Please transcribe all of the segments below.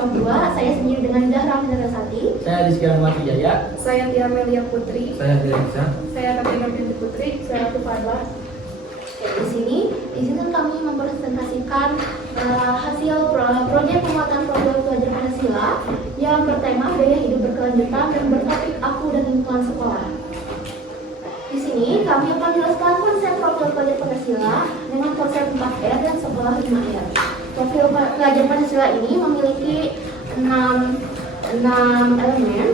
kelompok 2, saya sendiri dengan Zahra Sati. Saya Rizky Rahmati Jaya. Saya Tia Melia Putri. Saya Direksa. Saya Katrina Binti Putri. Saya Tufarlah. Di sini kami mempresentasikan hasil proyek penguatan program belajar Pancasila yang bertema gaya hidup berkelanjutan dan bertopik aku dan lingkungan sekolah. Di sini kami akan menjelaskan konsep profil pelajar Pancasila dengan konsep 4R dan sekolah 5R. Profil pelajar Pancasila ini memiliki 6 elemen.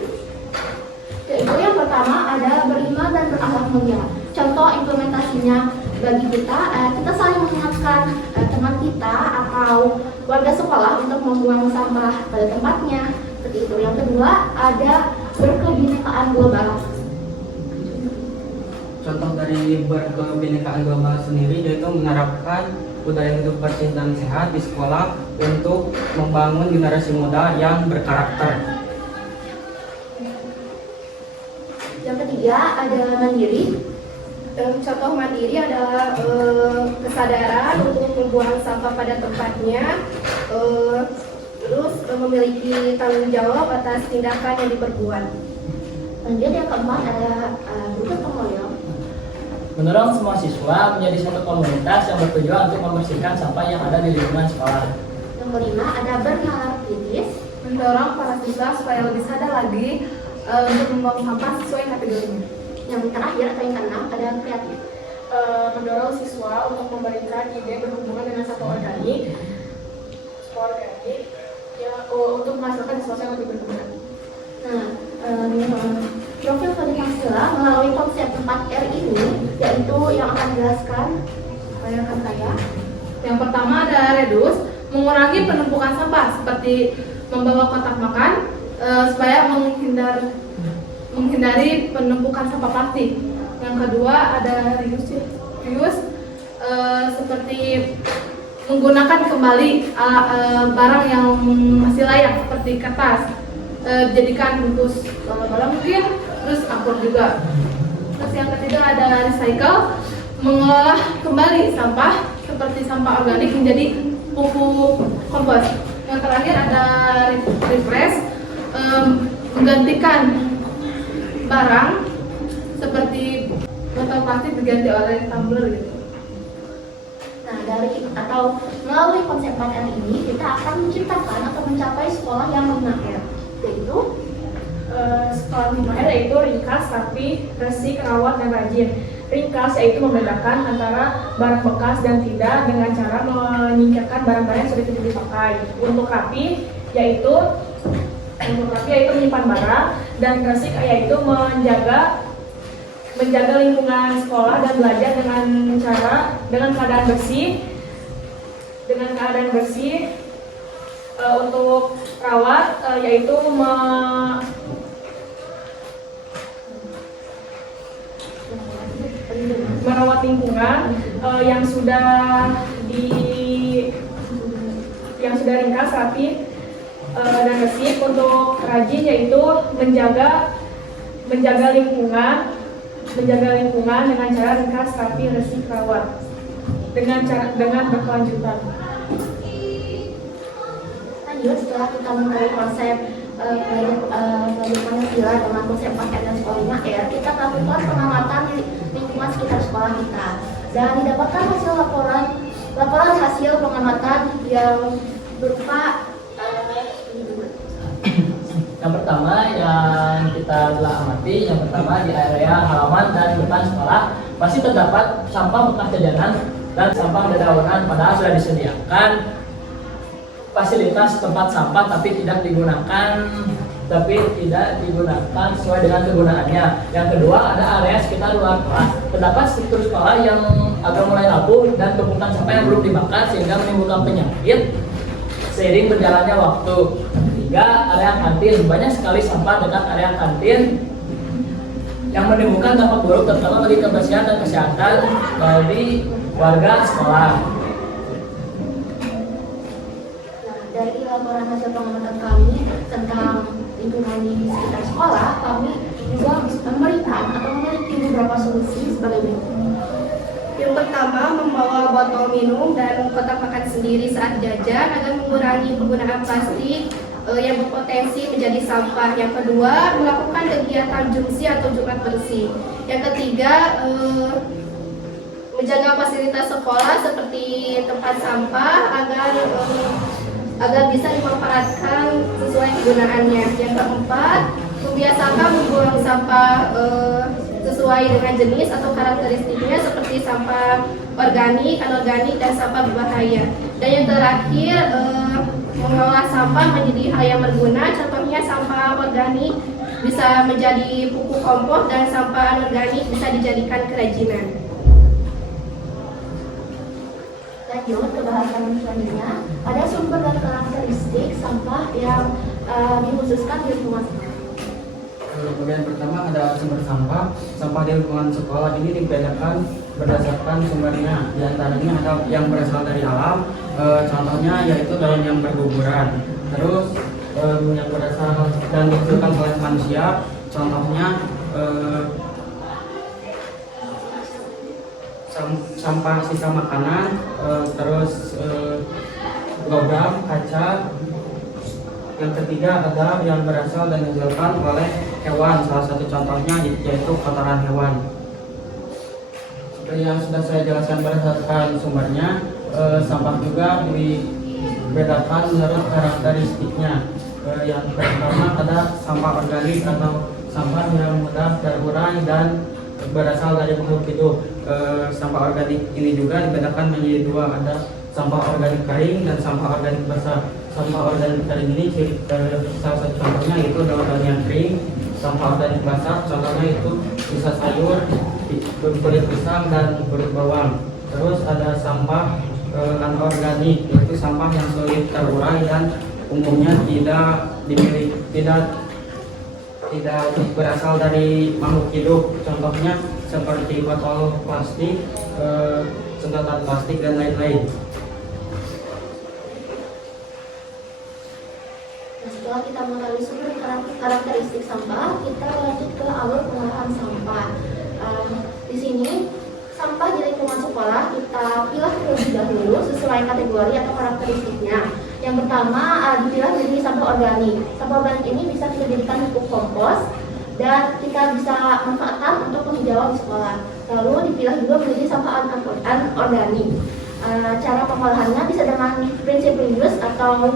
Yaitu yang pertama ada beriman dan berakhlak mulia. Contoh implementasinya bagi kita saling mengingatkan teman kita atau warga sekolah untuk membuang sampah pada tempatnya. Seperti itu. Yang kedua ada berkebinekaan global. Contoh dari berkebinekaan global sendiri yaitu menerapkan budaya hidup bersih dan sehat di sekolah untuk membangun generasi muda yang berkarakter. Yang ketiga ada mandiri. Contoh mandiri adalah kesadaran untuk membuang sampah pada tempatnya, terus memiliki tanggung jawab atas tindakan yang diperbuat. Lanjut yang keempat ada gotong royong. Mendorong semua siswa menjadi satu komunitas yang bertujuan untuk membersihkan sampah yang ada di lingkungan sekolah. Yang kelima ada bernalar kritis. Mendorong para siswa supaya lebih sadar lagi untuk membuang sampah sesuai kategorinya. Yang terakhir atau yang keenam ada kreatif. Mendorong siswa untuk memberikan ide berhubungan dengan satu organik, ya, untuk menghasilkan sesuatu yang lebih berguna. Nah, profil pelajar Pancasila melalui konsep 4R ini, yaitu yang akan dijelaskan oleh rekan saya. Yang pertama ada reduce, mengurangi penumpukan sampah seperti membawa kotak makan supaya menghindari penumpukan sampah plastik. Yang kedua ada reuse, seperti menggunakan kembali barang yang masih layak seperti kertas, jadikan bungkus barang mungkin, terus angkut juga. Terus yang ketiga ada recycle, mengolah kembali sampah seperti sampah organik menjadi pupuk kompos. Yang terakhir ada refresh, menggantikan barang seperti botol plastik diganti oleh tumbler gitu. Nah, melalui konsep 4R ini kita akan menciptakan atau mencapai sekolah yang 5R, yaitu Sekolah 5R yaitu ringkas, rapi, bersih, rawat, dan rajin. Ringkas yaitu membedakan antara barang bekas dan tidak dengan cara menyingkirkan barang-barang yang sudah tidak dipakai. Untuk rapi yaitu menyimpan barang, dan bersih yaitu menjaga lingkungan sekolah dan belajar dengan keadaan bersih. Untuk rawat yaitu merawat lingkungan yang sudah ringkas, rapi, dan bersih. Untuk rajin yaitu menjaga lingkungan dengan cara ringkas, rapi, bersih, rawat dengan berkelanjutan. lanjut setelah kita mengetahui konsep pelajar Pancasila dengan konsep 4R dan sekolah 5R, kita melakukan pengamatan di lingkungan sekitar sekolah kita dan didapatkan laporan hasil pengamatan yang berupa Yang pertama yang kita telah amati, yang pertama di area halaman dan depan sekolah masih terdapat sampah bekas jajanan dan sampah dedaunan, padahal sudah disediakan fasilitas tempat sampah tapi tidak digunakan sesuai dengan kegunaannya. Yang kedua ada area sekitar luar kelas. Terdapat struktur sekolah yang agak mulai rapuh dan tumpukan sampah yang belum dibakar sehingga menimbulkan penyakit seiring berjalannya waktu. Ketiga, area kantin. Banyak sekali sampah dekat area kantin yang menimbulkan dampak buruk terutama bagi kebersihan dan kesehatan bagi warga sekolah. Dari laporan hasil pengamatan kami tentang lingkungan di sekitar sekolah, kami juga memberikan atau memiliki beberapa solusi sebagai berikut. Yang pertama, membawa botol minum dan kotak makan sendiri saat jajan agar mengurangi penggunaan plastik yang berpotensi menjadi sampah. Yang kedua, melakukan kegiatan jumsi atau jumat bersih. Yang ketiga, menjaga fasilitas sekolah seperti tempat sampah agar bisa dimanfaatkan sesuai kegunaannya. Yang keempat, membiasakan membuang sampah sesuai dengan jenis atau karakteristiknya seperti sampah organik, anorganik, dan sampah berbahaya. Dan yang terakhir, mengolah sampah menjadi hal yang berguna. Contohnya sampah organik bisa menjadi pupuk kompos dan sampah anorganik bisa dijadikan kerajinan. Lanjut ke bahasan selanjutnya, ada sumber dan karakteristik sampah yang dikhususkan di lingkungan sekolah. Bagian pertama ada sumber sampah. Sampah di lingkungan sekolah ini dibedakan berdasarkan sumbernya. Di antaranya ada yang berasal dari alam, contohnya yaitu daun yang berguguran. Terus yang berasal dan dihasilkan oleh manusia, contohnya sampah sisa makanan, terus logam, kaca. Yang ketiga ada yang berasal dan dihasilkan oleh hewan, salah satu contohnya yaitu kotoran hewan. Seperti yang sudah saya jelaskan berdasarkan sumbernya, sampah juga dibedakan menurut karakteristiknya. Yang pertama ada sampah organik atau sampah yang mudah terurai dan berasal dari makhluk hidup. Sampah organik ini juga dibedakan menjadi dua, ada sampah organik kering dan sampah organik basah. Sampah organik kering ini salah satu contohnya itu daun-daun yang kering. Sampah organik basah contohnya itu sisa sayur, kulit pisang, dan kulit bawang. Terus ada sampah anorganik, yaitu sampah yang sulit terurai dan umumnya tidak berasal dari makhluk hidup. Contohnya seperti botol plastik, sedotan plastik, dan lain-lain. Setelah kita mengetahui sumber karakteristik sampah, kita lanjut ke alur pengolahan sampah. Di sini sampah di lingkungan sekolah kita pilah terlebih dahulu sesuai kategori atau karakteristiknya. Yang pertama dipilah menjadi sampah organik. Sampah organik ini bisa kita jadikan pupuk kompos dan kita bisa manfaatkan untuk penghijauan di sekolah. Lalu dipilah juga menjadi sampah anorganik. Cara pengolahannya bisa dengan prinsip reuse atau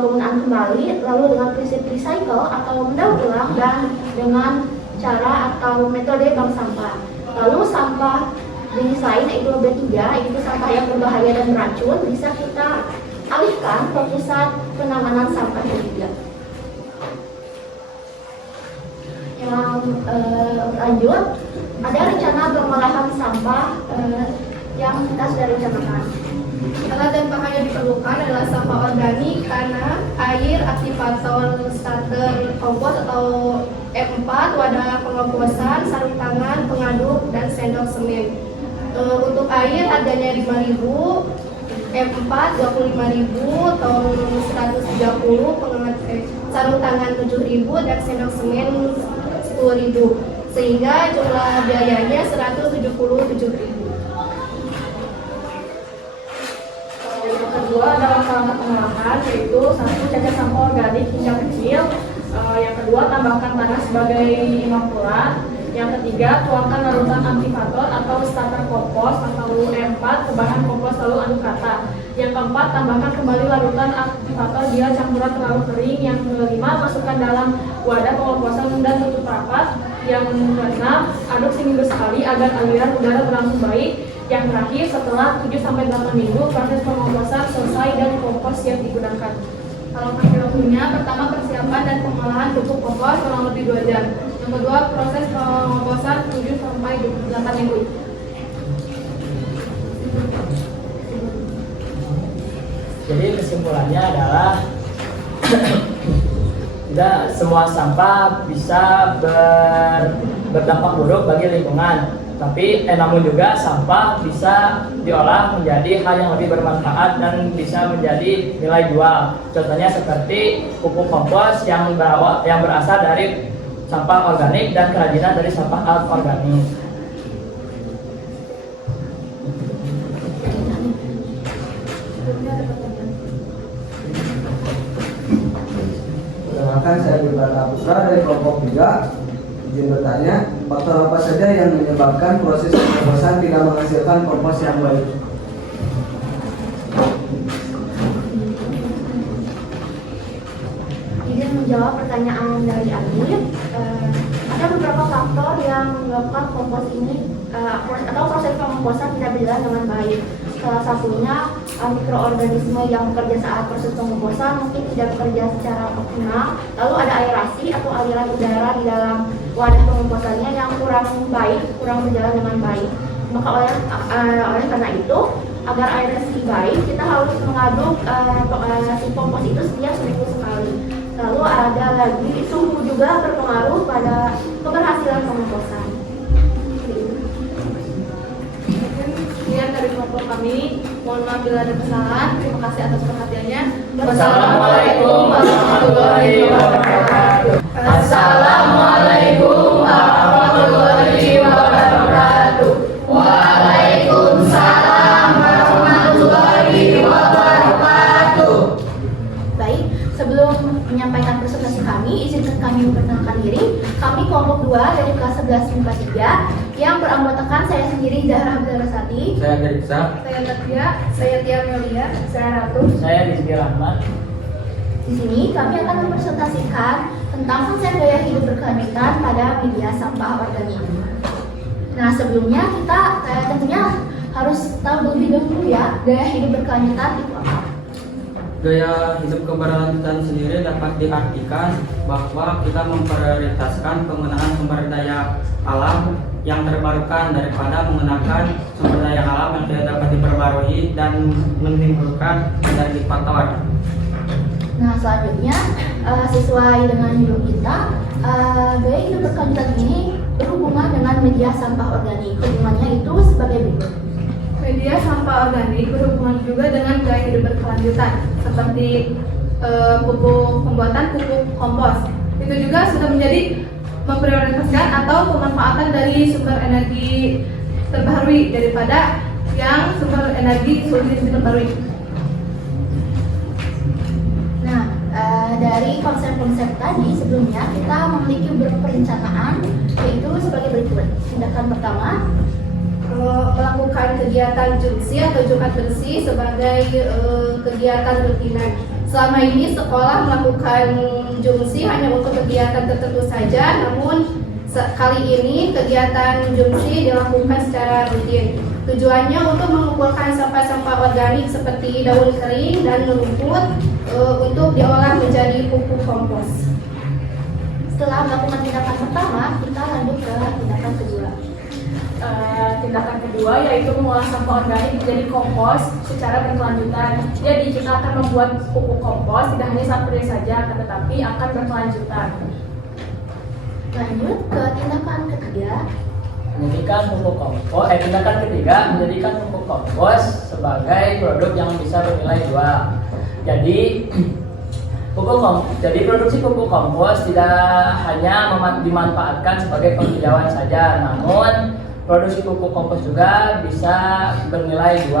penggunaan kembali, lalu dengan prinsip recycle atau mendaur ulang, dan dengan cara atau metode bank sampah. Lalu sampah jenis lain yaitu B3, yaitu sampah yang berbahaya dan beracun, bisa kita alihkan ke pusat penanganan sampah B3. Yang lanjut, ada rencana pengolahan sampah yang kita sudah rencanakan. Alat dan bahan yang diperlukan adalah sampah organik, tanah, air, aktivator starter kompos atau F4, wadah pengomposan, sarung tangan, pengaduk, dan sendok semen. Untuk air harganya 5.000, F4 25.000, ton 130, sarung tangan 7.000, dan sendok semen 10.000, sehingga jumlah biayanya 177.000. Kedua adalah perangkat pengolahan, yaitu satu, cacat sampah organik hingga kecil. Yang kedua, tambahkan tanah sebagai inokulat. Yang ketiga, tuangkan larutan aktivator atau starter kompos atau M4 ke bahan kompos lalu aduk rata. Yang keempat, tambahkan kembali larutan aktivator bila campuran terlalu kering. Yang kelima, masukkan dalam wadah pengomposan dan tutup rapat. Yang keenam, aduk seminggu sekali agar aliran udara berlangsung baik. Yang terakhir, setelah 7-8 minggu, proses pengomposan selesai dan kompos siap digunakan. Kalau pakai waktunya, pertama persiapan dan pengolahan pupuk kompos kurang lebih 2 jam. Yang kedua, proses pengomposan 7-8 minggu. Jadi kesimpulannya adalah tidak semua sampah bisa berdampak buruk bagi lingkungan. Tapi namun juga sampah bisa diolah menjadi hal yang lebih bermanfaat dan bisa menjadi nilai jual. Contohnya seperti pupuk kompos yang berasal dari sampah organik dan kerajinan dari sampah anorganik. Perkenalkan, saya Gibran Putra dari kelompok 3. Izin bertanya, faktor apa saja yang menyebabkan proses pengkomposan tidak menghasilkan kompos yang baik? Izin menjawab pertanyaan dari Adit. Ada beberapa faktor yang menyebabkan kompos ini atau proses pengkomposan tidak berjalan dengan baik. Salah satunya mikroorganisme yang bekerja saat proses pengkomposan mungkin tidak bekerja secara optimal. Lalu ada aerasi atau aliran udara di dalam wadah pengkomposannya yang kurang baik, kurang berjalan dengan baik. Maka oleh karena itu, agar aerasi baik, kita harus mengaduk si kompos itu setiap seminggu sekali. Lalu ada lagi suhu juga berpengaruh pada keberhasilan pengkomposan. Sekian dari kelompok kami. Mohon maaf bila ada kesalahan. Terima kasih atas perhatiannya. Wassalamualaikum warahmatullahi wabarakatuh. Assalamualaikum warahmatullahi wabarakatuh. Waalaikumsalam warahmatullahi wabarakatuh. Baik, sebelum menyampaikan presentasi kami, izinkan kami memperkenalkan diri. Kami kelompok 2 dari kelas 11 MIPA 3 yang beranggotakan saya sendiri, Zahra Abdulrasati, Saya Deriksa. Saya Katia, saya Tia Melia, Saya Ratu. Saya Rizky Rahmat. Di sini kami akan mempresentasikan tentang konsep gaya hidup berkelanjutan pada media sampah organik. Nah, sebelumnya kita tentunya harus tahu lebih dahulu ya, gaya hidup berkelanjutan itu apa. Gaya hidup keberlanjutan sendiri dapat diartikan bahwa kita memprioritaskan penggunaan sumber daya alam yang terbarukan daripada menggunakan sumber daya alam yang tidak dapat diperbarui dan menimbulkan energi kotor. Nah, selanjutnya sesuai dengan judul kita, gaya hidup berkelanjutan ini berhubungan dengan media sampah organik. Hubungannya itu sebagai berikut. Media sampah organik berhubungan juga dengan gaya hidup berkelanjutan, seperti pembuatan pupuk kompos. Itu juga sudah menjadi memprioritaskan atau pemanfaatan dari sumber energi terbarukan daripada yang sumber energi sulit terbarukan. Nah, dari konsep-konsep tadi sebelumnya kita memiliki beberapa perencanaan, yaitu sebagai berikut. Tindakan pertama, Melakukan kegiatan jumsi atau Jumat bersih sebagai kegiatan rutinan. Selama ini sekolah melakukan jumsi hanya untuk kegiatan tertentu saja, namun kali ini kegiatan jumsi dilakukan secara rutin. Tujuannya untuk mengumpulkan sampah-sampah organik seperti daun kering dan rumput untuk diolah menjadi pupuk kompos. setelah melakukan tindakan pertama, kita lanjut ke tindakan kedua. Tindakan kedua yaitu mengolah sampah organik menjadi kompos secara berkelanjutan. Jadi kita akan membuat pupuk kompos tidak hanya satu saja, tetapi akan berkelanjutan. Lanjut ke tindakan ketiga. Tindakan ketiga, menjadikan pupuk kompos sebagai produk yang bisa bernilai 2. Jadi produksi pupuk kompos tidak hanya dimanfaatkan sebagai penghijauan saja, namun produksi pupuk kompos juga bisa bernilai 2.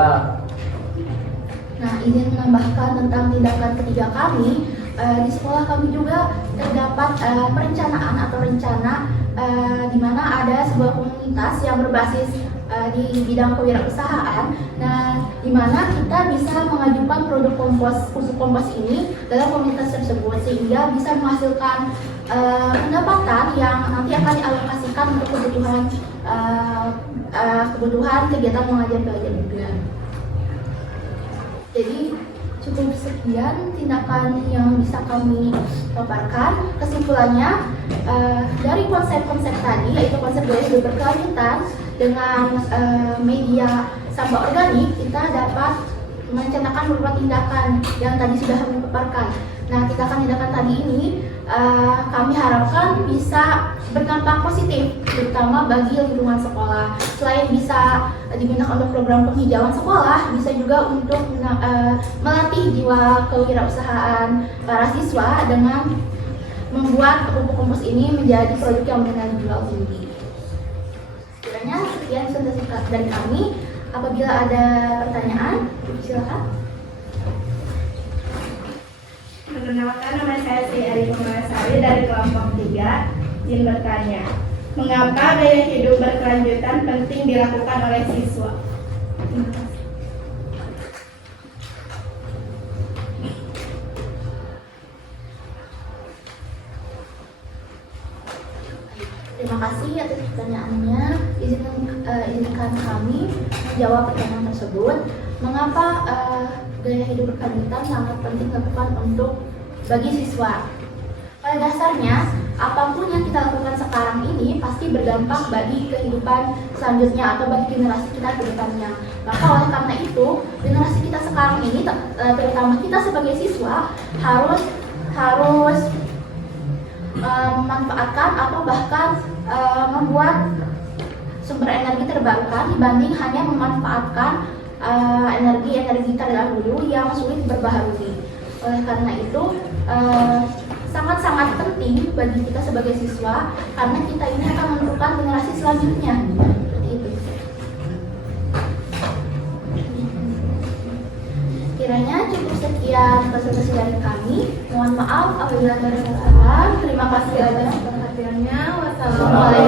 Nah, izin menambahkan tentang tindakan ketiga kami. Di sekolah kami juga terdapat perencanaan atau rencana di mana ada sebuah komunitas yang berbasis di bidang kewirausahaan. Nah, di mana kita bisa mengajukan produk pupuk kompos ini dalam komunitas tersebut sehingga bisa menghasilkan pendapatan yang nanti akan dialokasikan untuk kebutuhan kegiatan mengajar belajar juga. Jadi cukup sekian tindakan yang bisa kami paparkan. Kesimpulannya, dari konsep-konsep tadi, yaitu konsep gaya hidup berkelanjutan dengan media sampah organik, kita dapat merencanakan beberapa tindakan yang tadi sudah kami paparkan. Nah, tindakan tadi ini kami harapkan bisa berdampak positif, terutama bagi lingkungan sekolah. Selain bisa digunakan untuk program penghijauan sekolah, bisa juga untuk melatih jiwa kewirausahaan para siswa dengan membuat pupuk kompos ini menjadi produk yang bernilai jual tinggi. Kiranya sekian presentasi dari kami. Apabila ada pertanyaan, silakan. Perkenalkan, nama saya Sri Ari Pemasari dari kelompok 3. Izin bertanya, mengapa gaya hidup berkelanjutan penting dilakukan oleh siswa? Terima kasih. Terima kasih atas pertanyaannya. Izinkan kami menjawab pertanyaan tersebut. Mengapa gaya hidup berkelanjutan sangat penting dilakukan untuk bagi siswa? Pada dasarnya, apapun yang kita lakukan sekarang ini pasti berdampak bagi kehidupan selanjutnya atau bagi generasi kita ke depannya. Maka oleh karena itu, generasi kita sekarang ini, terutama kita sebagai siswa, harus memanfaatkan atau bahkan membuat sumber energi terbarukan dibanding hanya memanfaatkan energi terdahulu yang sulit berbaharui. Oleh karena itu sangat-sangat penting bagi kita sebagai siswa karena kita ini akan menentukan generasi selanjutnya. Seperti itu. Kiranya cukup sekian presentasi dari kami. Mohon maaf apabila ada kesalahan. Terima kasih atas perhatiannya. Wassalamualaikum